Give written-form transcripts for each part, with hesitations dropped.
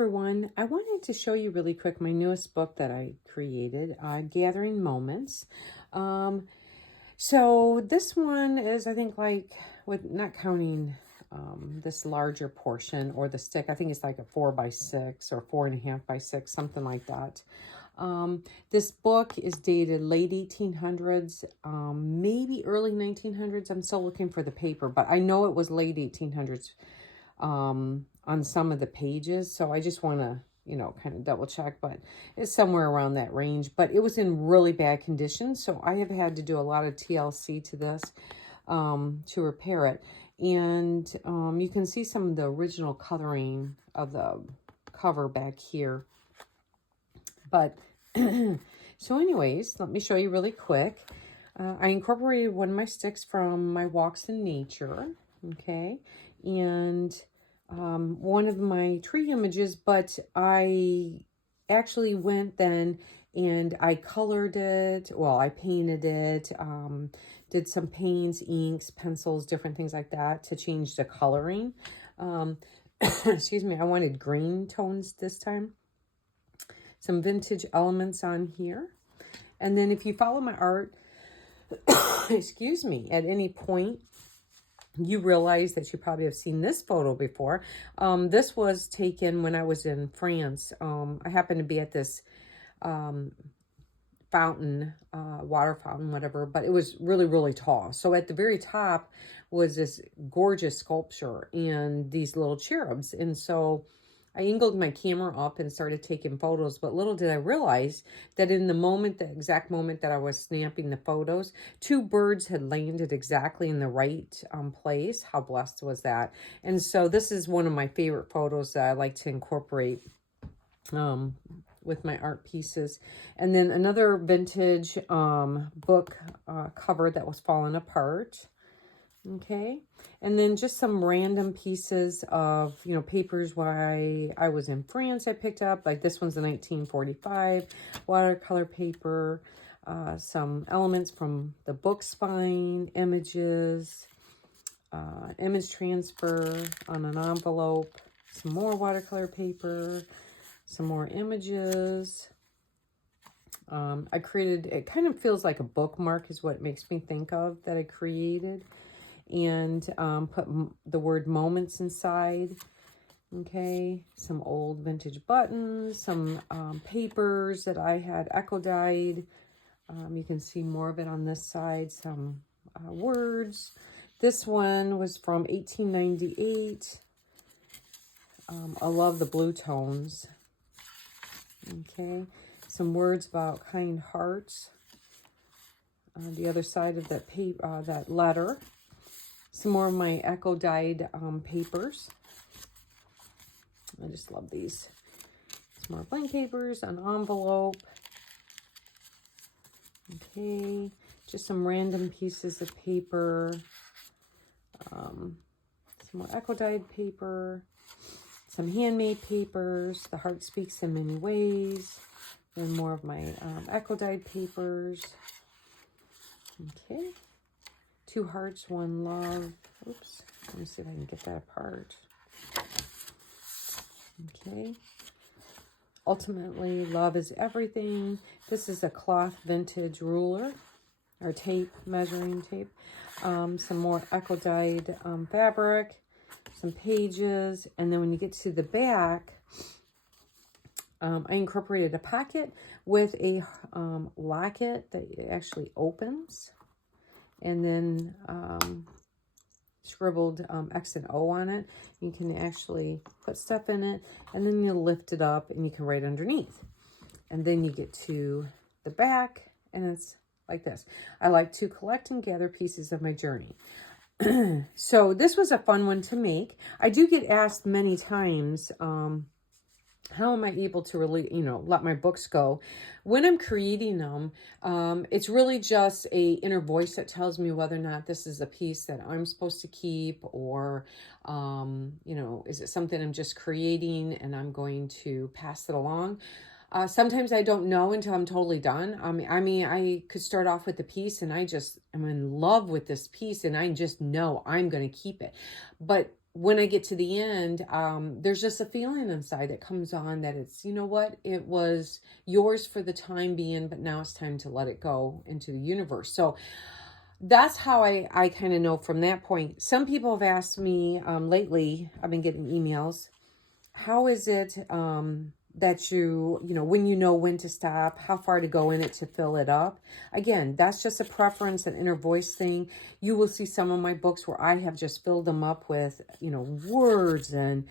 everyone. I wanted to show you really quick my newest book that I created, Gathering Moments. So this one is, I think, like, with not counting this larger portion or the stick, I think it's like a 4x6 or 4.5x6, something like that. This book is dated late 1800s, maybe early 1900s. I'm still looking for the paper, but I know it was late 1800s on some of the pages. So I just want to, kind of double check, but it's somewhere around that range. But it was in really bad condition. So I have had to do a lot of TLC to this to repair it. And you can see some of the original coloring of the cover back here. But so anyways, let me show you really quick. I incorporated one of my sticks from my walks in nature. Okay. And one of my tree images, but I actually went then and I colored it. Well, I painted it, did some paints, inks, pencils, different things like that to change the coloring. Excuse me, I wanted green tones this time. Some vintage elements on here. And then if you follow my art, excuse me, at any point, you realize that you probably have seen this photo before. This was taken when I was in France. I happened to be at this fountain, water fountain, whatever, but it was really, really tall. So at the very top was this gorgeous sculpture and these little cherubs. And so I angled my camera up and started taking photos, but little did I realize that in the moment, the exact moment that I was snapping the photos, two birds had landed exactly in the right place. How blessed was that? And so this is one of my favorite photos that I like to incorporate with my art pieces. And then another vintage book cover that was falling apart. Okay, and then just some random pieces of, papers while I was in France I picked up. Like this one's a 1945 watercolor paper. Some elements from the book spine, images, image transfer on an envelope, some more watercolor paper, some more images. I created, it kind of feels like a bookmark is what it makes me think of that I created. And put the word moments inside. Okay, some old vintage buttons, some papers that I had echo dyed. You can see more of it on this side, some words. This one was from 1898. I love the blue tones. Okay, some words about kind hearts. The other side of that paper, that letter. Some more of my echo dyed papers. I just love these. Some more blank papers, an envelope. Okay, just some random pieces of paper. Some more echo dyed paper. Some handmade papers. The heart speaks in many ways. And more of my echo dyed papers. Okay. Two hearts, one love. Oops. Let me see if I can get that apart. Okay. Ultimately, love is everything. This is a cloth vintage ruler or tape, measuring tape. Some more echo dyed fabric, some pages. And then when you get to the back, I incorporated a pocket with a locket that actually opens. And then scribbled X and O on it. You can actually put stuff in it, and then you lift it up and you can write underneath. And then you get to the back, and it's like this. I like to collect and gather pieces of my journey. So this was a fun one to make. I do get asked many times, how am I able to really, let my books go? When I'm creating them, it's really just a inner voice that tells me whether or not this is a piece that I'm supposed to keep, or, is it something I'm just creating and I'm going to pass it along? Sometimes I don't know until I'm totally done. I could start off with the piece and I just am in love with this piece and I just know I'm going to keep it. But when I get to the end, there's just a feeling inside that comes on that it's, you know what, it was yours for the time being, but now it's time to let it go into the universe. So that's how I kind of know from that point. Some people have asked me lately, I've been getting emails, how is it that when you know when to stop, how far to go in it to fill it up? Again, that's just a preference, an inner voice thing. You will see some of my books where I have just filled them up with, words and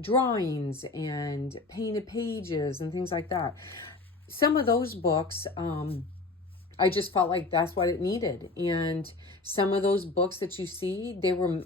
drawings and painted pages and things like that. Some of those books, I just felt like that's what it needed. And some of those books that you see,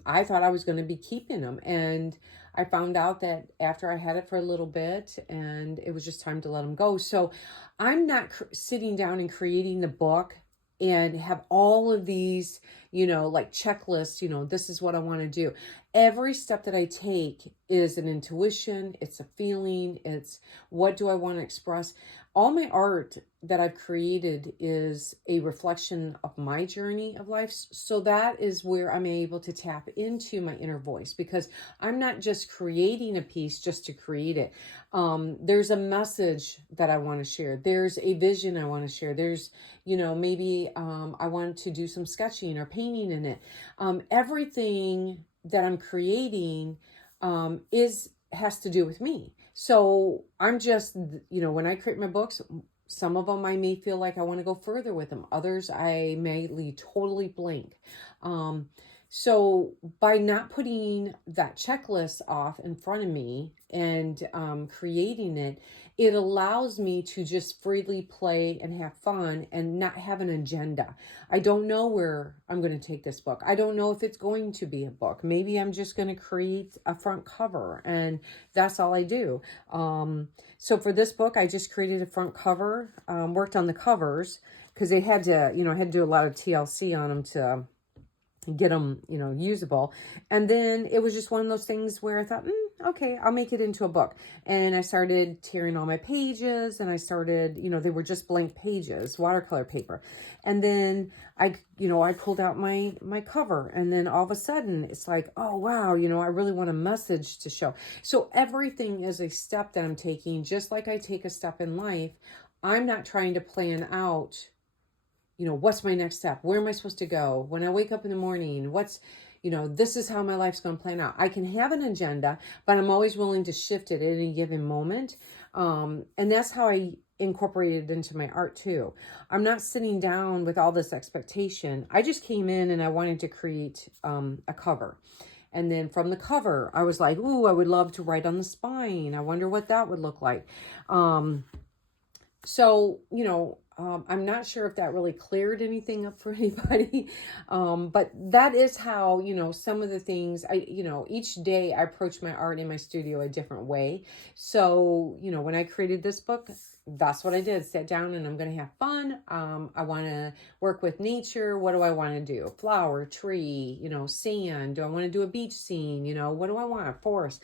I thought I was going to be keeping them. And I found out that after I had it for a little bit and it was just time to let them go. So I'm not sitting down and creating the book and have all of these, like checklists, this is what I want to do. Every step that I take is an intuition. It's a feeling. It's what do I want to express? All my art that I've created is a reflection of my journey of life. So that is where I'm able to tap into my inner voice, because I'm not just creating a piece just to create it. There's a message that I want to share. There's a vision I want to share. There's, maybe I want to do some sketching or painting in it. Everything that I'm creating has to do with me. So I'm just, when I create my books, some of them I may feel like I want to go further with them. Others I may leave totally blank. So by not putting that checklist off in front of me and creating it, it allows me to just freely play and have fun and not have an agenda. I don't know where I'm going to take this book. I don't know if it's going to be a book. Maybe I'm just going to create a front cover and that's all I do. So for this book, I just created a front cover, worked on the covers because they had to, I had to do a lot of TLC on them to get them, usable. And then it was just one of those things where I thought, okay, I'll make it into a book. And I started tearing all my pages and I started, they were just blank pages, watercolor paper. And then I pulled out my cover, and then all of a sudden it's like, oh, wow, I really want a message to show. So everything is a step that I'm taking, just like I take a step in life. I'm not trying to plan out, what's my next step? Where am I supposed to go? When I wake up in the morning, this is how my life's going to plan out. I can have an agenda, but I'm always willing to shift it at any given moment. And that's how I incorporate it into my art too. I'm not sitting down with all this expectation. I just came in and I wanted to create a cover. And then from the cover, I was like, ooh, I would love to write on the spine. I wonder what that would look like. I'm not sure if that really cleared anything up for anybody. But that is how, some of the things each day I approach my art in my studio a different way. So, when I created this book, that's what I did. Sat down and I'm going to have fun. I want to work with nature. What do I want to do? Flower, tree, sand. Do I want to do a beach scene? What do I want? A forest.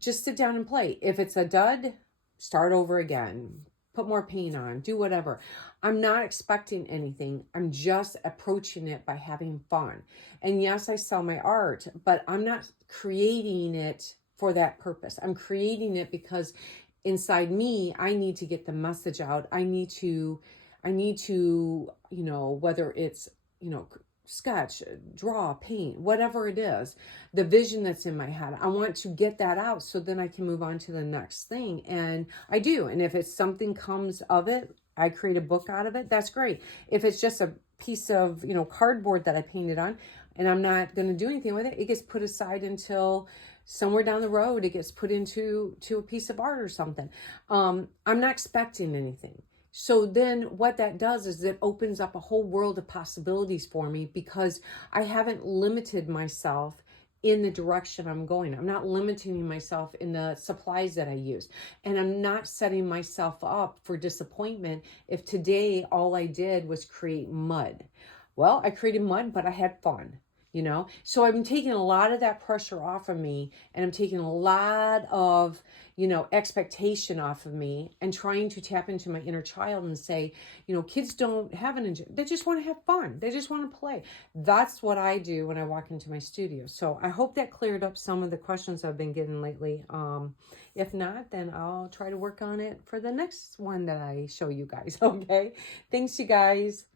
Just sit down and play. If it's a dud, start over again. Put more paint on, do whatever. I'm not expecting anything. I'm just approaching it by having fun. And yes, I sell my art, but I'm not creating it for that purpose. I'm creating it because inside me, I need to get the message out. I need to, whether it's, sketch, draw, paint, whatever it is, the vision that's in my head, I want to get that out so then I can move on to the next thing. And I do. And if it's something comes of it, I create a book out of it, that's great. If it's just a piece of, cardboard that I painted on and I'm not going to do anything with it, it gets put aside until somewhere down the road, it gets put into a piece of art or something. I'm not expecting anything. So then what that does is it opens up a whole world of possibilities for me because I haven't limited myself in the direction I'm going. I'm not limiting myself in the supplies that I use. And I'm not setting myself up for disappointment if today all I did was create mud. Well, I created mud, but I had fun. you know? So I'm taking a lot of that pressure off of me, and I'm taking a lot of, you know, expectation off of me, and trying to tap into my inner child and say, you know, kids don't have they just want to have fun. They just want to play. That's what I do when I walk into my studio. So I hope that cleared up some of the questions I've been getting lately. If not, then I'll try to work on it for the next one that I show you guys. Okay. Thanks, you guys.